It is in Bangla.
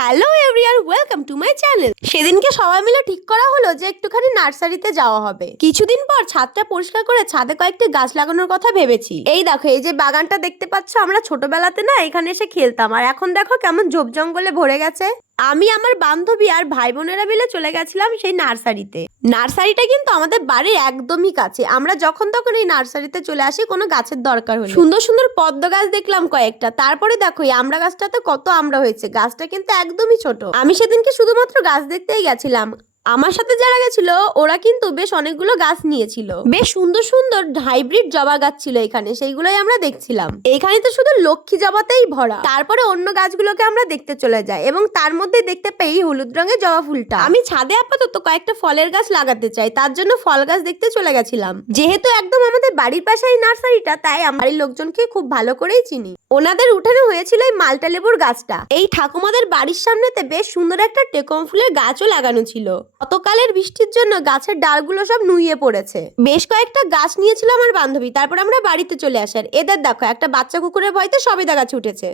Hello everyone, welcome to my channel. সেদিনকে সবাই মিলে ঠিক করা হলো যে একটুখানি নার্সারিতে যাওয়া হবে। কিছুদিন পর ছাদটা পরিষ্কার করে ছাদে কয়েকটি গাছ লাগানোর কথা ভেবেছি। এই দেখো, এই যে বাগানটা দেখতে পাচ্ছ, আমরা ছোটবেলাতে না এখানে এসে খেলতাম, আর এখন দেখো কেমন ঝোপ জঙ্গলে ভরে গেছে। আমি, আমার বান্ধবী আর ভাই বোনেরা মিলে চলে গেছিলাম সেই নার্সারিতে। নার্সারিটা কিন্তু আমাদের বাড়ির একদমই কাছে। আমরা যখন তখন এই নার্সারিতে চলে আসি কোনো গাছের দরকার হলে। সুন্দর সুন্দর পদ্ম গাছ দেখলাম কয়েকটা। তারপরে দেখো এই আমড়া গাছটাতে কত আমড়া হয়েছে। গাছটা কিন্তু একদমই ছোট। আমি সেদিনকে শুধুমাত্র গাছ দেখতেই গেছিলাম। আমার সাথে যারা গেছিল ওরা কিন্তু বেশ অনেকগুলো গাছ নিয়েছিল। বেশ সুন্দর সুন্দর হাইব্রিড জবা গাছ ছিল এখানে, সেইগুলোই আমরা দেখছিলাম। এখানে তো শুধু লক্ষ্মী জবাতেই ভরা। তারপরে অন্য গাছগুলোকে আমরা দেখতে চলে যাই এবং তার মধ্যে দেখতে পেই হলুদ রঙের জবা ফুলটা। আমি ছাদে আপাতত কয়েকটা ফলের গাছ লাগাতে চাই, তার জন্য ফল গাছ দেখতে চলে গেছিলাম। যেহেতু একদম আমাদের বাড়ির পাশে এই নার্সারিটা, তাই আমার লোকজনকে খুব ভালো করেই চিনি। ওনাদের উঠানে হয়েছিল এই মালটা লেবুর গাছটা। এই ঠাকুমাদের বাড়ির সামনেতে বেশ সুন্দর একটা টেকম ফুলের গাছও লাগানো ছিল। গতকালের বৃষ্টির জন্য গাছের ডালগুলো সব নুয়ে পড়েছে। বেশ কয়েকটা গাছ নিয়েছিল আমার বান্ধবী। তারপর আমরা বাড়িতে চলে আসার এদের দেখো একটা বাচ্চা কুকুরের ভয়তে সবেদা গাছে উঠেছে।